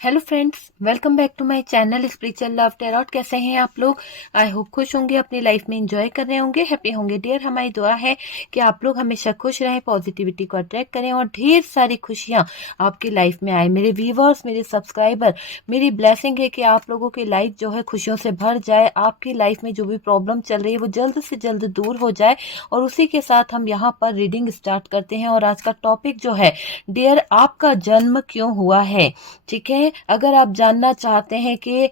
Hello friends, welcome back to my channel spiritual love tarot. कैसे हैं आप लोग? आई होप खुश होंगे, अपनी लाइफ में एंजॉय कर रहे होंगे, हैप्पी होंगे। डियर, हमारी दुआ है कि आप लोग हमेशा खुश रहें, पॉजिटिविटी को अट्रैक्ट करें और ढेर सारी खुशियां आपकी लाइफ में आए। मेरे व्यूवर्स, मेरे सब्सक्राइबर, मेरी ब्लेसिंग है कि आप लोगों की लाइफ जो है खुशियों से भर जाए। आपकी लाइफ में जो भी प्रॉब्लम चल रही है वो जल्द से जल्द दूर हो जाए। और उसी के साथ हम यहाँ पर रीडिंग स्टार्ट करते हैं। और आज का टॉपिक जो है, डियर, आपका जन्म क्यों हुआ है। ठीक है, अगर आप जानना चाहते हैं कि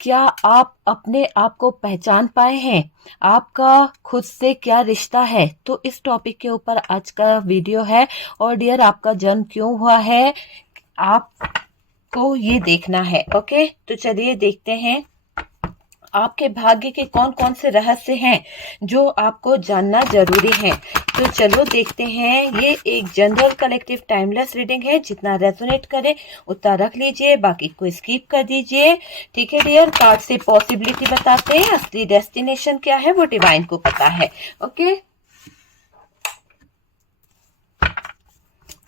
क्या आप अपने आप को पहचान पाए हैं, आपका खुद से क्या रिश्ता है, तो इस टॉपिक के ऊपर आज का वीडियो है। और डियर, आपका जन्म क्यों हुआ है, आपको ये देखना है। ओके, तो चलिए देखते हैं आपके भाग्य के कौन कौन से रहस्य हैं जो आपको जानना जरूरी है। तो चलो देखते हैं। ये एक जनरल कलेक्टिव टाइमलेस रीडिंग है। जितना रेजोनेट करे उतना रख लीजिए, बाकी को स्किप कर दीजिए। ठीक है डियर, कार्ड से पॉसिबिलिटी बताते हैं, असली डेस्टिनेशन क्या है वो डिवाइन को पता है। ओके,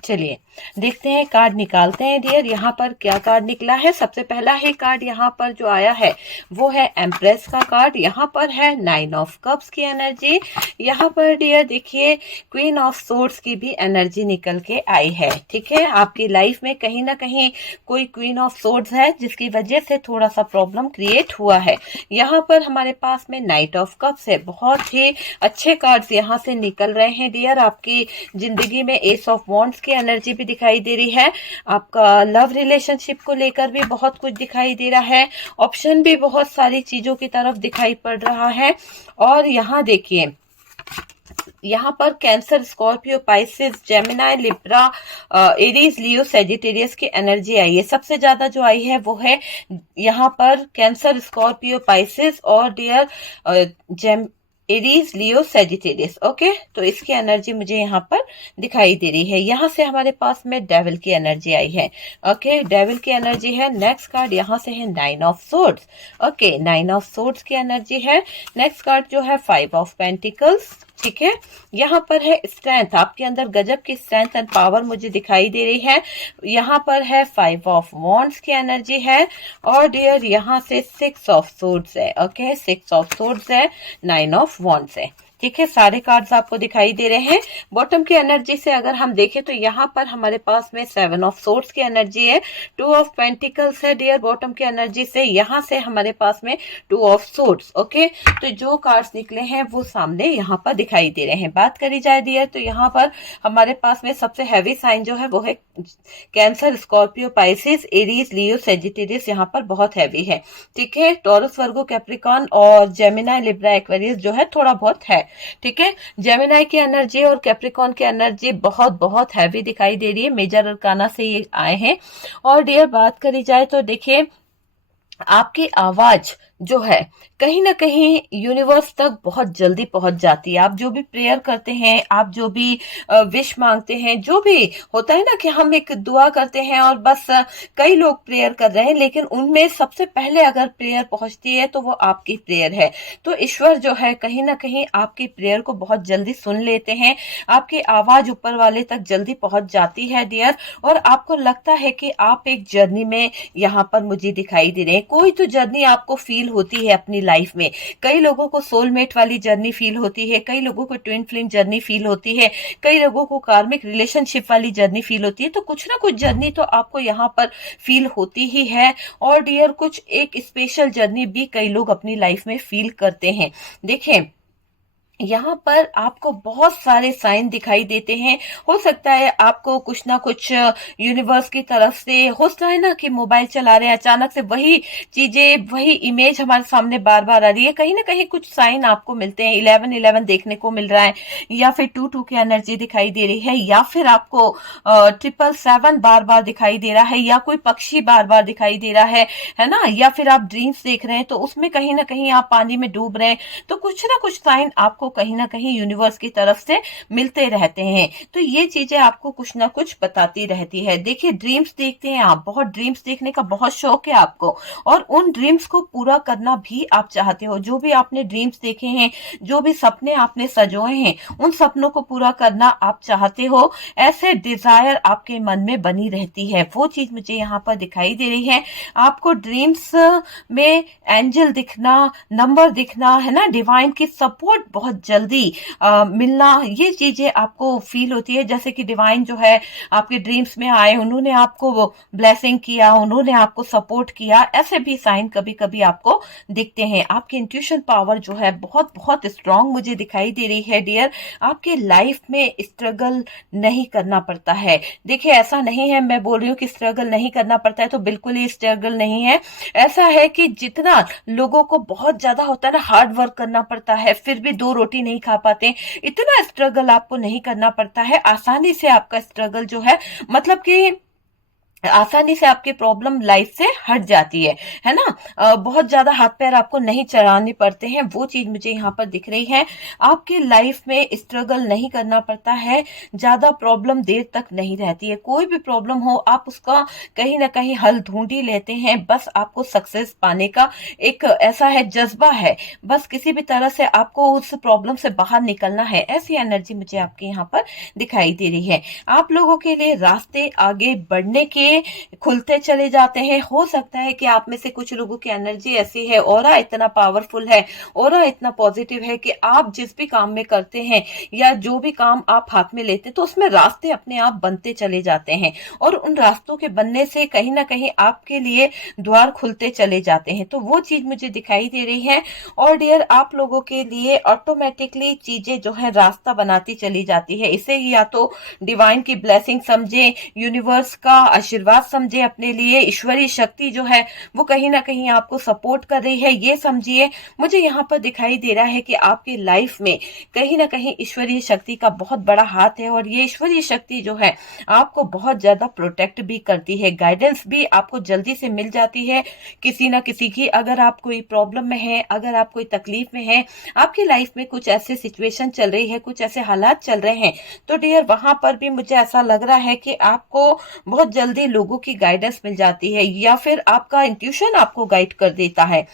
चलिए देखते हैं, कार्ड निकालते हैं डियर। यहाँ पर क्या कार्ड निकला है? सबसे पहला ही कार्ड यहाँ पर जो आया है वो है एम्प्रेस का कार्ड। यहाँ पर है 9 ऑफ कप्स की एनर्जी। यहाँ पर डियर देखिए, क्वीन ऑफ सोर्ड्स की भी एनर्जी निकल के आई है। ठीक है, आपकी लाइफ में कहीं ना कहीं कोई क्वीन ऑफ सोर्ड्स है जिसकी वजह से थोड़ा सा प्रॉब्लम क्रिएट हुआ है। यहाँ पर हमारे पास में नाइट ऑफ कप्स है। बहुत ही अच्छे कार्ड्स यहाँ से निकल रहे हैं डियर। आपकी जिंदगी में एस ऑफ वॉन्ड्स की एनर्जी भी दिखाई दे रही है। आपका लव रिलेशनशिप को लेकर भी बहुत कुछ दिखाई दे रहा है। ऑप्शन भी बहुत सारी चीजों की तरफ दिखाई पड़ रहा है। और यहाँ देखिए, यहाँ पर cancer, Scorpio, Pisces, Gemini, Libra, Aries, Leo, Sagittarius की एनर्जी आई है। सबसे ज्यादा जो आई है वो है यहाँ पर कैंसर, स्कॉर्पियो, पाइसिस और dear Aries, Leo, Sagittarius. Okay, तो इसकी एनर्जी मुझे यहाँ पर दिखाई दे रही है। यहाँ से हमारे पास में डेविल की एनर्जी आई है। ओके, डेविल की एनर्जी है। नेक्स्ट कार्ड यहाँ से है 9 of swords. Okay, 9 of swords की एनर्जी है। नेक्स्ट कार्ड जो है 5 ऑफ पेंटिकल्स। ठीक है, यहाँ पर है स्ट्रेंथ। आपके अंदर गजब की स्ट्रेंथ एंड पावर मुझे दिखाई दे रही है। यहाँ पर है 5 ऑफ वॉन्ड्स की एनर्जी है। और डियर यहाँ से 6 ऑफ सोर्ड्स है। ओके, 6 ऑफ सोर्ड्स है, 9 ऑफ वॉन्ड्स है। ठीक है, सारे कार्ड्स आपको दिखाई दे रहे हैं। बॉटम की एनर्जी से अगर हम देखें तो यहाँ पर हमारे पास में 7 ऑफ सोर्ड्स की एनर्जी है, 2 ऑफ पेंटिकल्स है डियर। बॉटम की एनर्जी से यहाँ से हमारे पास में 2 ऑफ सोर्ड्स। ओके, तो जो कार्ड्स निकले हैं वो सामने यहाँ पर दिखाई दे रहे हैं। बात करी जाए डियर तो यहाँ पर हमारे पास में सबसे हैवी साइन जो है वो है cancer, Scorpio, Pisces, Aries, Leo, Sagittarius. यहाँ पर बहुत हैवी है। ठीक है, टॉरस, वर्गो, कैप्रिकॉर्न और जेमिनाई, लिब्रा, एक्वेरियस जो है थोड़ा बहुत है। ठीक है, जेमिनाई की एनर्जी और कैप्रिकॉर्न की एनर्जी बहुत बहुत हैवी दिखाई दे रही है। मेजर अरकाना से ये आए हैं। और डियर बात करी जाए तो देखिए, आपकी आवाज जो है कहीं ना कहीं यूनिवर्स तक बहुत जल्दी पहुंच जाती है। आप जो भी प्रेयर करते हैं, आप जो भी विश मांगते हैं, जो भी होता है ना कि हम एक दुआ करते हैं और बस कई लोग प्रेयर कर रहे हैं, लेकिन उनमें सबसे पहले अगर प्रेयर पहुंचती है तो वो आपकी प्रेयर है। तो ईश्वर जो है कहीं ना कहीं आपकी प्रेयर को बहुत जल्दी सुन लेते हैं। आपकी आवाज ऊपर वाले तक जल्दी पहुंच जाती है डियर। और आपको लगता है कि आप एक जर्नी में यहाँ पर मुझे दिखाई दे रहे हैं। कोई तो जर्नी आपको फील होती है अपनी लाइफ में। कई लोगों को सोलमेट वाली जर्नी फील होती है, कई लोगों को ट्विन फ्लेम जर्नी फील होती है, कई लोगों को कार्मिक रिलेशनशिप वाली जर्नी फील होती है। तो कुछ ना कुछ जर्नी तो आपको यहाँ पर फील होती ही है। और डियर कुछ एक स्पेशल जर्नी भी कई लोग अपनी लाइफ में फील करते हैं। देखें, यहाँ पर आपको बहुत सारे साइन दिखाई देते हैं। हो सकता है आपको कुछ ना कुछ यूनिवर्स की तरफ से, होता है ना कि मोबाइल चला रहे हैं, अचानक से वही चीजें, वही इमेज हमारे सामने बार बार आ रही है। कहीं ना कहीं कुछ साइन आपको मिलते हैं। 1111 देखने को मिल रहा है, या फिर 22 की एनर्जी दिखाई दे रही है, या फिर आपको 777 बार बार दिखाई दे रहा है, या कोई पक्षी बार बार दिखाई दे रहा है ना, या फिर आप ड्रीम्स देख रहे हैं तो उसमें कहीं ना कहीं आप पानी में डूब रहे हैं। तो कुछ ना कुछ साइन आपको कहीं ना कहीं यूनिवर्स की तरफ से मिलते रहते हैं। तो ये चीजें आपको कुछ ना कुछ बताती रहती है। देखिए, ड्रीम्स देखते हैं आप, बहुत ड्रीम्स देखने का बहुत शौक है आपको, और उन ड्रीम्स को पूरा करना भी आप चाहते हो। जो भी आपने ड्रीम्स देखे हैं, जो भी सपने आपने सजोए हैं, उन सपनों को पूरा करना आप चाहते हो। ऐसे डिजायर आपके मन में बनी रहती है। वो चीज मुझे यहाँ पर दिखाई दे रही है। आपको ड्रीम्स में एंजल दिखना, नंबर दिखना, है ना, डिवाइन की सपोर्ट बहुत जल्दी मिलना, ये चीजें आपको फील होती है। जैसे कि डिवाइन जो है आपके ड्रीम्स में आए, उन्होंने आपको ब्लेसिंग किया, उन्होंने आपको सपोर्ट किया, ऐसे भी साइन कभी कभी आपको दिखते हैं। आपकी इंट्यूशन पावर जो है बहुत बहुत स्ट्रांग मुझे दिखाई दे रही है डियर। आपके लाइफ में स्ट्रगल नहीं करना पड़ता है। देखिए, ऐसा नहीं है मैं बोल रही हूँ कि स्ट्रगल नहीं करना पड़ता है, तो बिल्कुल ही स्ट्रगल नहीं है। ऐसा है कि जितना लोगों को बहुत ज्यादा होता है ना, हार्ड वर्क करना पड़ता है, फिर भी दो रोटी नहीं खा पाते, इतना स्ट्रगल आपको नहीं करना पड़ता है। आसानी से आपका स्ट्रगल जो मतलब कि आसानी से आपकी प्रॉब्लम लाइफ से हट जाती है ना। बहुत ज्यादा हाथ पैर आपको नहीं चलाने पड़ते हैं, वो चीज मुझे यहाँ पर दिख रही है। आपके लाइफ में स्ट्रगल नहीं करना पड़ता है, ज्यादा प्रॉब्लम देर तक नहीं रहती है। कोई भी प्रॉब्लम हो, आप उसका कहीं ना कहीं हल ढूंढ ही लेते हैं। बस आपको सक्सेस पाने का एक ऐसा है जज्बा है, बस किसी भी तरह से आपको उस प्रॉब्लम से बाहर निकलना है। ऐसी एनर्जी मुझे आपके यहाँ पर दिखाई दे रही है। आप लोगों के लिए रास्ते आगे बढ़ने के खुलते चले जाते हैं। हो सकता है कि आप में से कुछ लोगों की एनर्जी ऐसी है, ऑरा इतना पावरफुल है, ऑरा इतना पॉजिटिव है कि आप जिस भी काम में करते हैं या जो भी काम आप हाथ में लेते हैं, तो उसमें रास्ते अपने आप बनते चले जाते हैं, और उन रास्तों के बनने से कहीं ना कहीं आपके लिए द्वार खुलते चले जाते हैं। तो वो चीज मुझे दिखाई दे रही है। और डियर, आप लोगों के लिए ऑटोमेटिकली चीजें जो है रास्ता बनाती चली जाती है। इसे या तो डिवाइन की ब्लेसिंग समझे, यूनिवर्स का आशीर्वाद समझे अपने लिए, ईश्वरीय शक्ति जो है वो कहीं ना कहीं आपको सपोर्ट कर रही है, ये समझिए। मुझे यहाँ पर दिखाई दे रहा है कि आपकी लाइफ में कहीं ना कहीं ईश्वरीय शक्ति का बहुत बड़ा हाथ है, और ये ईश्वरीय शक्ति जो है आपको बहुत ज्यादा प्रोटेक्ट भी करती है। गाइडेंस भी आपको जल्दी से मिल जाती है किसी ना किसी की। अगर आप कोई प्रॉब्लम में है, अगर आप कोई तकलीफ में है, आपकी लाइफ में कुछ ऐसे सिचुएशन चल रही है, कुछ ऐसे हालात चल रहे हैं, तो डियर वहां पर भी मुझे ऐसा लग रहा है कि आपको बहुत जल्दी लोगों की गाइडेंस मिल जाती है, या फिर आपका इंट्यूशन आपको गाइड कर देता है।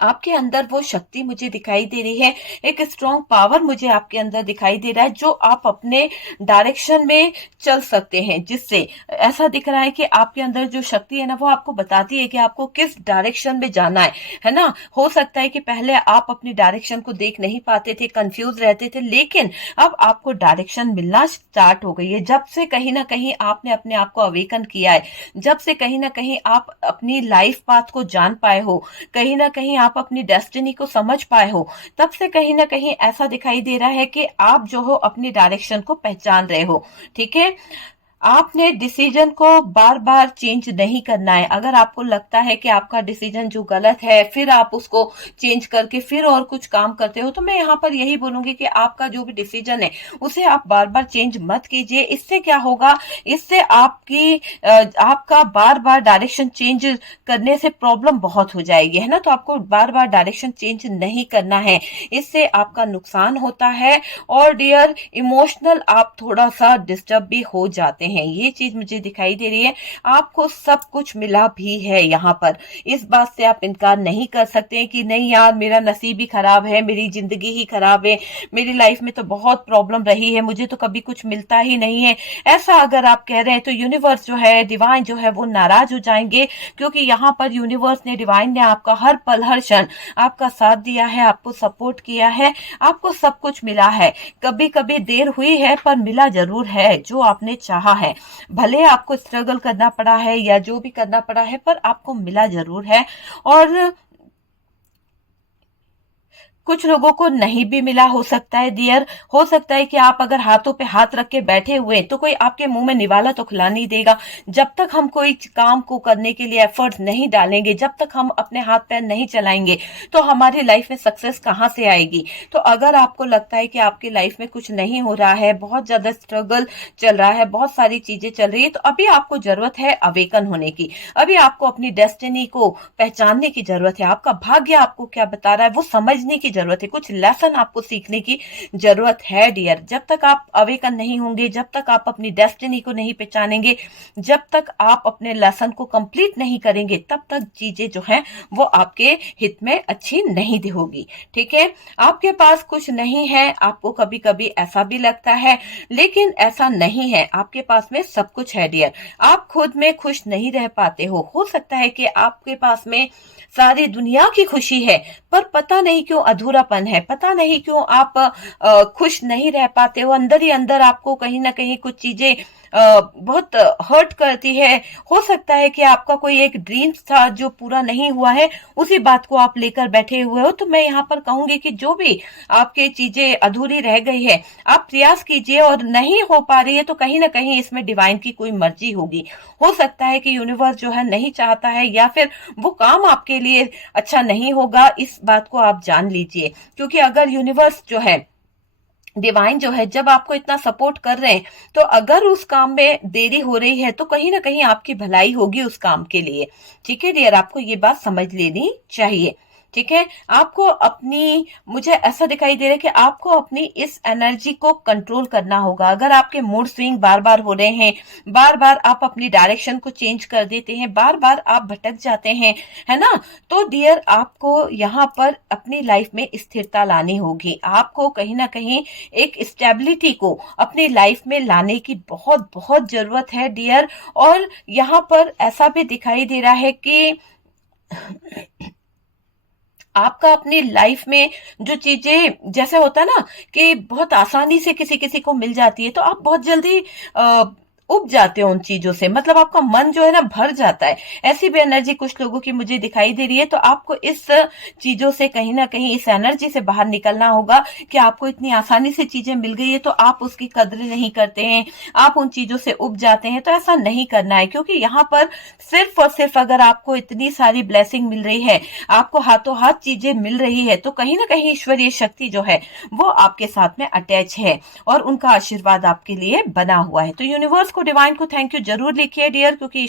आपके अंदर वो शक्ति मुझे दिखाई दे रही है, एक स्ट्रॉन्ग पावर मुझे आपके अंदर दिखाई दे रहा है, जो आप अपने डायरेक्शन में चल सकते हैं। जिससे ऐसा दिख रहा है कि आपके अंदर जो शक्ति है ना, वो आपको बताती है कि आपको किस डायरेक्शन में जाना है ना। हो सकता है कि पहले आप अपनी डायरेक्शन को देख नहीं पाते थे, कंफ्यूज रहते थे, लेकिन अब आपको डायरेक्शन मिलना स्टार्ट हो गई है। जब से कहीं ना कहीं आपने अपने आप को अवेकन किया है, जब से कहीं ना कहीं आप अपनी लाइफ पाथ को जान पाए हो, कहीं ना कहीं आप अपनी डेस्टिनी को समझ पाए हो, तब से कहीं ना कहीं ऐसा दिखाई दे रहा है कि आप जो हो अपनी डायरेक्शन को पहचान रहे हो। ठीक है, आपने डिसीजन को बार बार चेंज नहीं करना है। अगर आपको लगता है कि आपका डिसीजन जो गलत है, फिर आप उसको चेंज करके फिर और कुछ काम करते हो, तो मैं यहाँ पर यही बोलूंगी कि आपका जो भी डिसीजन है उसे आप बार बार चेंज मत कीजिए। इससे क्या होगा, इससे आपका बार बार डायरेक्शन चेंज करने से प्रॉब्लम बहुत हो जाएगी, है ना। तो आपको बार बार डायरेक्शन चेंज नहीं करना है, इससे आपका नुकसान होता है। और डियर, इमोशनल आप थोड़ा सा डिस्टर्ब भी हो जाते हैं, ये चीज मुझे दिखाई दे रही है। आपको सब कुछ मिला भी है यहाँ पर, इस बात से आप इनकार नहीं कर सकते कि नहीं यार मेरा नसीब ही खराब है, मेरी जिंदगी ही खराब है, मेरी लाइफ में तो बहुत प्रॉब्लम रही है, मुझे तो कभी कुछ मिलता ही नहीं है। ऐसा अगर आप कह रहे हैं तो यूनिवर्स जो है, डिवाइन जो है, वो नाराज हो जाएंगे, क्योंकि यहाँ पर यूनिवर्स ने, डिवाइन ने आपका हर पल हर क्षण आपका साथ दिया है, आपको सपोर्ट किया है, आपको सब कुछ मिला है। कभी कभी देर हुई है पर मिला जरूर है जो आपने चाहा है। भले आपको स्ट्रगल करना पड़ा है या जो भी करना पड़ा है, पर आपको मिला जरूर है। और कुछ लोगों को नहीं भी मिला हो सकता है डियर। हो सकता है कि आप अगर हाथों पे हाथ रख के बैठे हुए तो कोई आपके मुंह में निवाला तो खिला नहीं देगा। जब तक हम कोई काम को करने के लिए एफर्ट्स नहीं डालेंगे, जब तक हम अपने हाथ पैर नहीं चलाएंगे, तो हमारी लाइफ में सक्सेस कहाँ से आएगी। तो अगर आपको लगता है कि आपकी लाइफ में कुछ नहीं हो रहा है, बहुत ज्यादा स्ट्रगल चल रहा है, बहुत सारी चीजें चल रही है, तो अभी आपको जरूरत है अवेकन होने की। अभी आपको अपनी डेस्टिनी को पहचानने की जरूरत है। आपका भाग्य आपको क्या बता रहा है वो समझने की जरूरत है, कुछ लेसन आपको सीखने की जरूरत है डियर। जब तक आप अवेकन नहीं होंगे, जब तक आप अपनी डेस्टिनी को नहीं पहचानेंगे, जब तक आप अपने लेसन को कंप्लीट नहीं करेंगे, तब तक चीजें जो है वो आपके हित में अच्छी नहीं होगी। ठीक है, आपके पास कुछ नहीं है, आपको कभी कभी ऐसा भी लगता है, लेकिन ऐसा नहीं है, आपके पास में सब कुछ है डियर। आप खुद में खुश नहीं रह पाते हो सकता है कि आपके पास में सारी दुनिया की खुशी है, पर पता नहीं क्यों अधूरापन है, पता नहीं क्यों आप खुश नहीं रह पाते हो। अंदर ही अंदर आपको कहीं ना कहीं कुछ चीजें बहुत हर्ट करती है। हो सकता है कि आपका कोई एक ड्रीम था जो पूरा नहीं हुआ है, उसी बात को आप लेकर बैठे हुए हो। तो मैं यहाँ पर कहूंगी कि जो भी आपके चीजें अधूरी रह गई है, आप प्रयास कीजिए, और नहीं हो पा रही है तो कहीं ना कहीं इसमें डिवाइन की कोई मर्जी होगी। हो सकता है कि यूनिवर्स जो है नहीं चाहता है, या फिर वो काम आपके लिए अच्छा नहीं होगा। इस बात को आप जान लीजिए, क्योंकि अगर यूनिवर्स जो है, डिवाइन जो है, जब आपको इतना सपोर्ट कर रहे हैं, तो अगर उस काम में देरी हो रही है तो कहीं ना कहीं आपकी भलाई होगी उस काम के लिए। ठीक है डियर, आपको ये बात समझ लेनी चाहिए। ठीक है, आपको अपनी, मुझे ऐसा दिखाई दे रहा है कि आपको अपनी इस एनर्जी को कंट्रोल करना होगा। अगर आपके मूड स्विंग बार बार हो रहे हैं, बार बार आप अपनी डायरेक्शन को चेंज कर देते हैं, बार बार आप भटक जाते हैं, है ना, तो डियर आपको यहाँ पर अपनी लाइफ में स्थिरता लानी होगी। आपको कहीं ना कहीं एक स्टेबिलिटी को अपनी लाइफ में लाने की बहुत बहुत जरूरत है डियर। और यहाँ पर ऐसा भी दिखाई दे रहा है कि आपका अपनी लाइफ में जो चीजें, जैसे होता है ना कि बहुत आसानी से किसी किसी को मिल जाती है, तो आप बहुत जल्दी उब जाते हो उन चीजों से, मतलब आपका मन जो है ना भर जाता है। ऐसी भी एनर्जी कुछ लोगों की मुझे दिखाई दे रही है। तो आपको इस चीजों से कहीं ना कहीं, इस एनर्जी से बाहर निकलना होगा कि आपको इतनी आसानी से चीजें मिल गई है तो आप उसकी कद्र नहीं करते हैं, आप उन चीजों से उब जाते हैं। तो ऐसा नहीं करना है, क्योंकि यहाँ पर सिर्फ और सिर्फ अगर आपको इतनी सारी ब्लेसिंग मिल रही है, आपको हाथों हाथ चीजें मिल रही है, तो कहीं ना कहीं ईश्वरीय शक्ति जो है वो आपके साथ में अटैच है, और उनका आशीर्वाद आपके लिए बना हुआ है। तो यूनिवर्स को, डिवाइन को थैंक यू जरूर लिखिए डियर, क्योंकि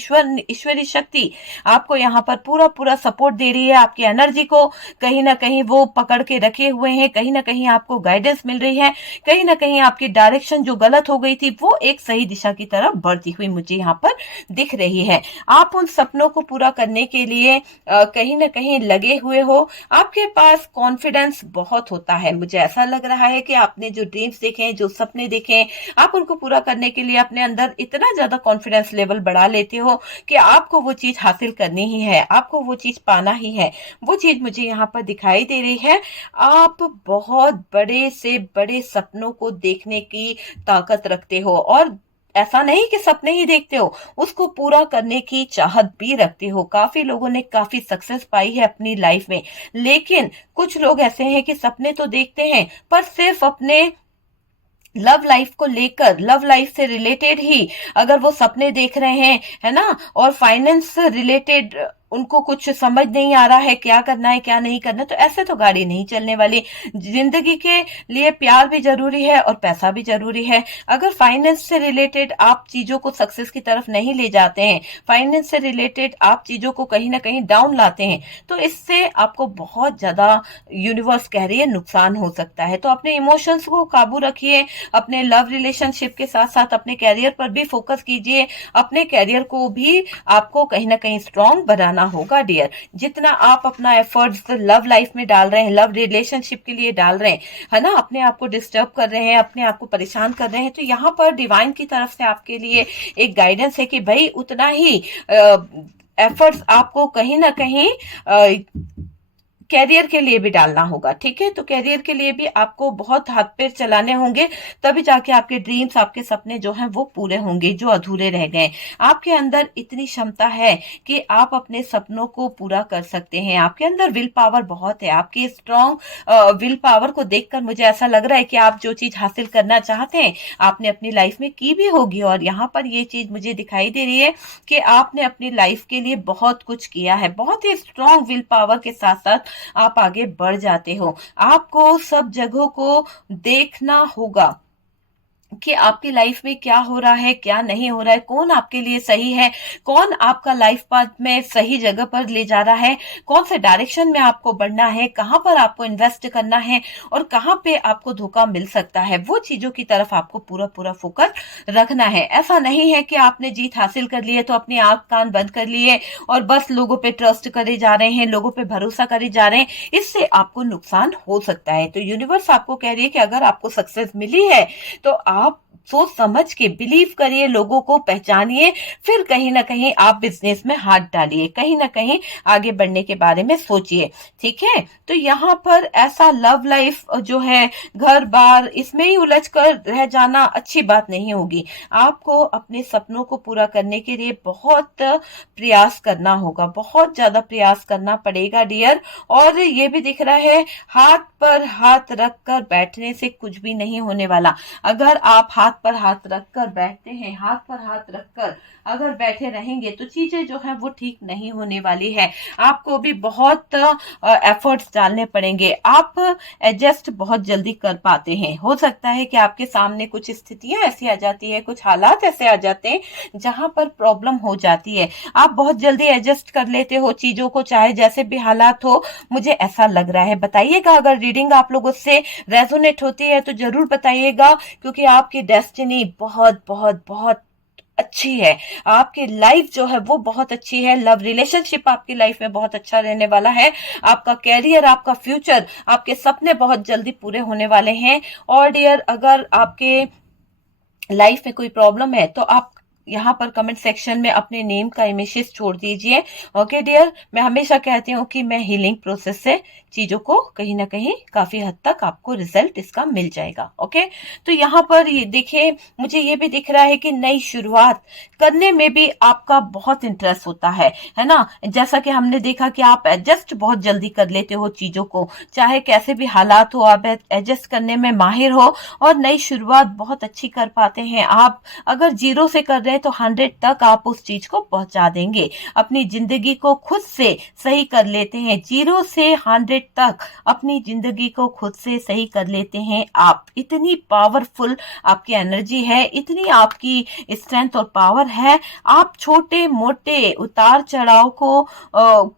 ईश्वरी शक्ति आपको यहाँ पर पूरा पूरा सपोर्ट दे रही है। आपकी एनर्जी को कहीं ना कहीं वो पकड़ के रखे हुए हैं, कहीं ना कहीं आपको गाइडेंस मिल रही है, कहीं ना कहीं आपकी डायरेक्शन जो गलत हो गई थी वो एक सही दिशा की तरफ बढ़ती हुई मुझे यहाँ पर दिख रही है। आप उन सपनों को पूरा करने के लिए कहीं ना कहीं लगे हुए हो। आपके पास कॉन्फिडेंस बहुत होता है, मुझे ऐसा लग रहा है कि आपने जो ड्रीम्स देखे, जो सपने देखे, आप उनको पूरा करने के लिए अपने अंदर इतना ज्यादा कॉन्फिडेंस लेवल बढ़ा लेते हो कि आपको वो चीज हासिल करनी ही है, आपको वो चीज पाना ही है। वो चीज मुझे यहाँ पर दिखाई दे रही है। आप बहुत बड़े से बड़े सपनों को देखने की ताकत रखते हो, और ऐसा नहीं कि सपने ही देखते हो, उसको पूरा करने की चाहत भी रखते हो। काफी लोगों ने काफी सक्सेस पाई है अपनी लाइफ में, लेकिन कुछ लोग ऐसे हैं कि सपने तो देखते हैं, पर सिर्फ अपने लव लाइफ को लेकर, लव लाइफ से रिलेटेड ही अगर वो सपने देख रहे हैं, है ना, और फाइनेंस रिलेटेड उनको कुछ समझ नहीं आ रहा है क्या करना है क्या नहीं करना, तो ऐसे तो गाड़ी नहीं चलने वाली। जिंदगी के लिए प्यार भी जरूरी है और पैसा भी जरूरी है। अगर फाइनेंस से रिलेटेड आप चीजों को सक्सेस की तरफ नहीं ले जाते हैं, फाइनेंस से रिलेटेड आप चीजों को कहीं ना कहीं डाउन लाते हैं, तो इससे आपको बहुत ज्यादा, यूनिवर्स कह रही है, नुकसान हो सकता है। तो अपने इमोशंस को काबू रखिए, अपने लव रिलेशनशिप के साथ साथ अपने कैरियर पर भी फोकस कीजिए। अपने कैरियर को भी आपको कहीं ना कहीं स्ट्रांग बनाना होगा डियर। जितना आप अपना एफर्ट्स लव लाइफ में डाल रहे हैं, लव रिलेशनशिप के लिए डाल रहे हैं, है ना, अपने आप को डिस्टर्ब कर रहे हैं, अपने आप को परेशान कर रहे हैं, तो यहाँ पर डिवाइन की तरफ से आपके लिए एक गाइडेंस है कि भाई उतना ही एफर्ट्स आपको कहीं ना कहीं कैरियर के लिए भी डालना होगा। ठीक है, तो कैरियर के लिए भी आपको बहुत हाथ पैर चलाने होंगे, तभी जाके आपके ड्रीम्स, आपके सपने जो हैं वो पूरे होंगे, जो अधूरे रह गए। आपके अंदर इतनी क्षमता है कि आप अपने सपनों को पूरा कर सकते हैं। आपके अंदर विल पावर बहुत है। आपकी स्ट्रॉन्ग विल पावर को देखकर मुझे ऐसा लग रहा है कि आप जो चीज हासिल करना चाहते हैं आपने अपनी लाइफ में की भी होगी। और यहाँ पर ये चीज मुझे दिखाई दे रही है कि आपने अपनी लाइफ के लिए बहुत कुछ किया है। बहुत ही स्ट्रॉन्ग विल पावर के साथ साथ आप आगे बढ़ जाते हो। आपको सब जगहों को देखना होगा, कि आपकी लाइफ में क्या हो रहा है, क्या नहीं हो रहा है, कौन आपके लिए सही है, कौन आपका लाइफ पाथ में सही जगह पर ले जा रहा है, कौन से डायरेक्शन में आपको बढ़ना है, कहाँ पर आपको इन्वेस्ट करना है और कहाँ पे आपको धोखा मिल सकता है, वो चीजों की तरफ आपको पूरा पूरा फोकस रखना है। ऐसा नहीं है कि आपने जीत हासिल कर ली है तो अपनी आंख कान बंद कर लिए और बस लोगों पे ट्रस्ट करे जा रहे हैं, लोगों पे भरोसा करे जा रहे हैं, इससे आपको नुकसान हो सकता है। तो यूनिवर्स आपको कह रही है कि अगर आपको सक्सेस मिली है तो आप सोच समझ के बिलीव करिए, लोगों को पहचानिए, फिर कहीं ना कहीं आप बिजनेस में हाथ डालिए, कहीं ना कहीं आगे बढ़ने के बारे में सोचिए। ठीक है, तो यहाँ पर ऐसा लव लाइफ जो है, घर बार, इसमें ही उलझ कर रह जाना अच्छी बात नहीं होगी। आपको अपने सपनों को पूरा करने के लिए बहुत प्रयास करना होगा, बहुत ज्यादा प्रयास करना पड़ेगा डियर। और ये भी दिख रहा है, हाथ पर हाथ रखकर बैठने से कुछ भी नहीं होने वाला। अगर आप हाथ पर हाथ रखकर बैठते हैं, हाथ पर हाथ रखकर अगर बैठे रहेंगे तो चीजें जो है वो ठीक नहीं होने वाली है। आपको भी बहुत एफर्ट्स डालने पड़ेंगे। आप एडजस्ट बहुत जल्दी कर पाते हैं। हो सकता है कि आपके सामने कुछ स्थितियां ऐसी आ जाती है, कुछ हालात ऐसे आ जाते हैं जहां पर प्रॉब्लम हो जाती है। आप बहुत जल्दी एडजस्ट कर लेते हो चीजों को, चाहे जैसे भी हालात हो। मुझे ऐसा लग रहा है, बताइएगा अगर रीडिंग आप लोगों से रेजोनेट होती है तो जरूर बताइएगा, क्योंकि आपकी डेस्टिनी बहुत बहुत बहुत अच्छी है। आपकी लाइफ जो है वो बहुत अच्छी है। लव रिलेशनशिप आपकी लाइफ में बहुत अच्छा रहने वाला है। आपका कैरियर, आपका फ्यूचर, आपके सपने बहुत जल्दी पूरे होने वाले हैं। और डियर, अगर आपके लाइफ में कोई प्रॉब्लम है तो आप यहाँ पर कमेंट सेक्शन में अपने नेम का इमेजेस छोड़ दीजिए। ओके डियर, मैं हमेशा कहती हूँ कि मैं हीलिंग प्रोसेस से चीजों को कहीं ना कहीं काफी हद तक आपको रिजल्ट इसका मिल जाएगा। ओके, तो यहाँ पर ये देखिए, मुझे ये भी दिख रहा है कि नई शुरुआत करने में भी आपका बहुत इंटरेस्ट होता है ना। जैसा कि हमने देखा कि आप एडजस्ट बहुत जल्दी कर लेते हो चीजों को, चाहे कैसे भी हालात हो आप एडजस्ट करने में माहिर हो और नई शुरुआत बहुत अच्छी कर पाते हैं। आप अगर 0 से कर रहे हैं तो 100 तक आप उस चीज को पहुंचा देंगे। अपनी जिंदगी को खुद से सही कर लेते हैं, 0 से 100 तक अपनी जिंदगी को खुद से सही कर लेते हैं आप। इतनी पावरफुल आपकी एनर्जी है, इतनी आपकी स्ट्रेंथ और पावर है। आप छोटे मोटे उतार चढ़ाव को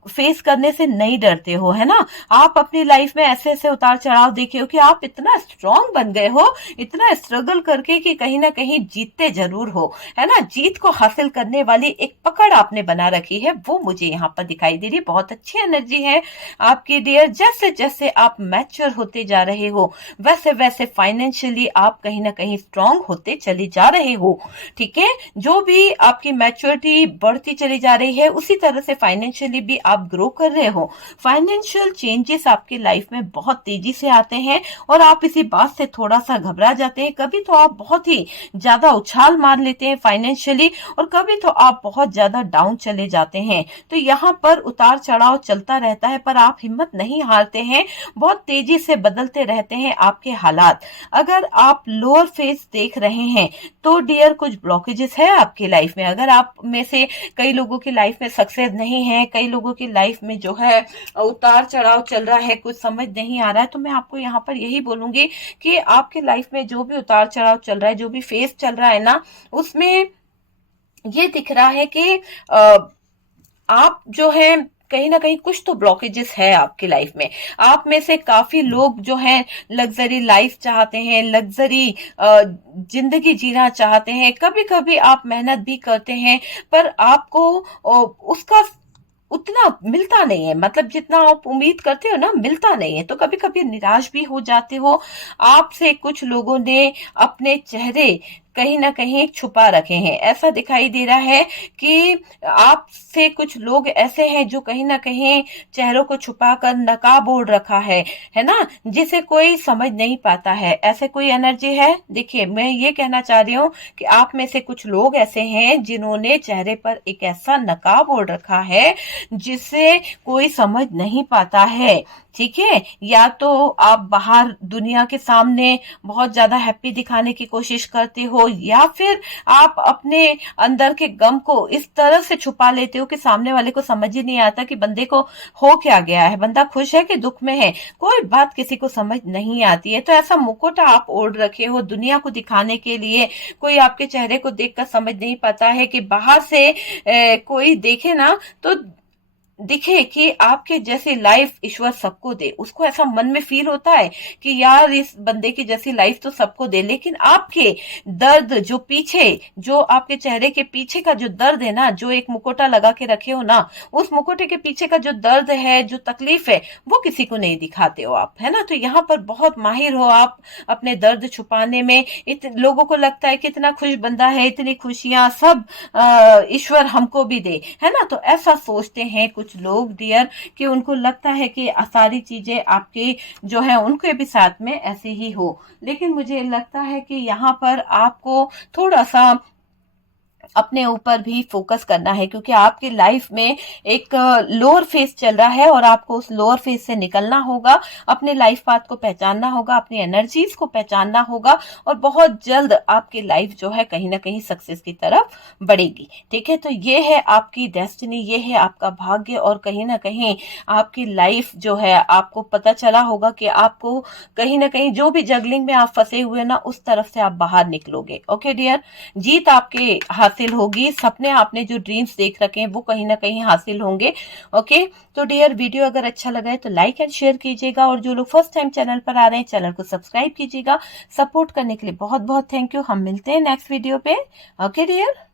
फेस करने से नहीं डरते हो, है ना। आप अपनी लाइफ में ऐसे ऐसे उतार चढ़ाव देखे हो कि आप इतना स्ट्रांग बन गए हो, इतना स्ट्रगल करके कि कहीं ना कहीं जीतते जरूर हो, है ना। जीत को हासिल करने वाली एक पकड़ आपने बना रखी है, वो मुझे यहाँ पर दिखाई दे रही है। बहुत अच्छी एनर्जी है आपकी डियर। जैसे जैसे आप मैच्योर होते जा रहे हो वैसे वैसे फाइनेंशियली आप कहीं ना कहीं स्ट्रांग होते चले जा रहे हो। ठीक है, जो भी आपकी मैच्योरिटी बढ़ती चली जा रही है उसी तरह से फाइनेंशियली भी आप ग्रो कर रहे हो। फाइनेंशियल चेंजेस आपकी लाइफ में बहुत तेजी से आते हैं और आप इसी बात से थोड़ा सा घबरा जाते हैं। कभी तो आप बहुत ही ज्यादा उछाल मार लेते हैं फाइनेंशियली और कभी तो आप बहुत ज्यादा डाउन चले जाते हैं। तो यहाँ पर उतार चढ़ाव चलता रहता है, पर आप हिम्मत नहीं हारते हैं। बहुत तेजी से बदलते रहते हैं आपके हालात। अगर आप लोअर फेज देख रहे हैं तो डियर कुछ ब्लॉकेजेस है आपकी लाइफ में। अगर आप में से कई लोगों की लाइफ में सक्सेस नहीं है, कई लोगों की लाइफ में जो है उतार चढ़ाव चल रहा है, कुछ समझ नहीं आ रहा है, तो मैं आपको यहाँ पर यही बोलूंगी कि आपके लाइफ में जो भी उतार चढ़ाव चल रहा है, जो भी फेज चल रहा है ना, उसमें ये दिख रहा है कि आप जो है कहीं ना कहीं कुछ तो ब्लॉकेजेस है आपकी लाइफ में। आप में से काफी लोग जो हैं लग्जरी लाइफ चाहते हैं, लग्जरी जिंदगी जीना चाहते हैं। कभी कभी आप मेहनत भी करते हैं पर आपको उसका उतना मिलता नहीं है, मतलब जितना आप उम्मीद करते हो ना मिलता नहीं है, तो कभी कभी निराश भी हो जाते हो। आपसे कुछ लोगों ने अपने चेहरे कहीं ना कहीं छुपा रखे हैं। ऐसा दिखाई दे रहा है कि आपसे कुछ लोग ऐसे हैं जो कहीं ना कहीं चेहरों को छुपाकर नकाब ओढ़ रखा है ना, जिसे कोई समझ नहीं पाता है। ऐसे कोई एनर्जी है। देखिए, मैं ये कहना चाह रही हूँ कि आप में से कुछ लोग ऐसे हैं जिन्होंने चेहरे पर एक ऐसा नकाब ओढ़ रखा है जिसे कोई समझ नहीं पाता है। ठीक है, या तो आप बाहर दुनिया के सामने बहुत ज्यादा हैप्पी दिखाने की कोशिश करते हो, हो, या फिर आप अपने अंदर के गम को इस तरह से छुपा लेते हो कि सामने वाले को समझ ही नहीं आता कि बंदे को हो क्या गया है, बंदा खुश है कि दुख में है, कोई बात किसी को समझ नहीं आती है। तो ऐसा मुकुट आप ओढ़ रखे हो दुनिया को दिखाने के लिए, कोई आपके चेहरे को देखकर समझ नहीं पाता है कि बाहर से कोई देखे ना तो दिखे कि आपके जैसी लाइफ ईश्वर सबको दे, उसको ऐसा मन में फील होता है कि यार इस बंदे की जैसी लाइफ तो सबको दे, लेकिन आपके दर्द जो पीछे, जो आपके चेहरे के पीछे का जो दर्द है ना, जो एक मुकोटा लगा के रखे हो ना, उस मुकोटे के पीछे का जो दर्द है, जो तकलीफ है, वो किसी को नहीं दिखाते हो आप, है ना। तो यहाँ पर बहुत माहिर हो आप अपने दर्द छुपाने में। लोगों को लगता है कितना खुश बंदा है, इतनी खुशियां सब ईश्वर हमको भी दे, है ना। तो ऐसा सोचते हैं कुछ लोग डियर कि उनको लगता है कि सारी चीजें आपके जो है उनके भी साथ में ऐसे ही हो, लेकिन मुझे लगता है कि यहाँ पर आपको थोड़ा सा अपने ऊपर भी फोकस करना है, क्योंकि आपकी लाइफ में एक लोअर फेज चल रहा है और आपको उस लोअर फेज से निकलना होगा, अपने लाइफ पाथ को पहचानना होगा, अपनी एनर्जीज को पहचानना होगा, और बहुत जल्द आपकी लाइफ जो है कहीं ना कहीं सक्सेस की तरफ बढ़ेगी। ठीक है, तो ये है आपकी डेस्टिनी, ये है आपका भाग्य, और कहीं ना कहीं आपकी लाइफ जो है आपको पता चला होगा कि आपको कहीं ना कहीं जो भी जगलिंग में आप फंसे हुए ना, उस तरफ से आप बाहर निकलोगे। ओके डियर, जीत आपके हासिल होगी, सपने आपने जो ड्रीम्स देख रखे हैं वो कहीं ना कहीं हासिल होंगे। ओके, तो डियर वीडियो अगर अच्छा लगा है तो लाइक एंड शेयर कीजिएगा, और जो लोग फर्स्ट टाइम चैनल पर आ रहे हैं चैनल को सब्सक्राइब कीजिएगा। सपोर्ट करने के लिए बहुत बहुत थैंक यू। हम मिलते हैं नेक्स्ट वीडियो पे। Okay dear.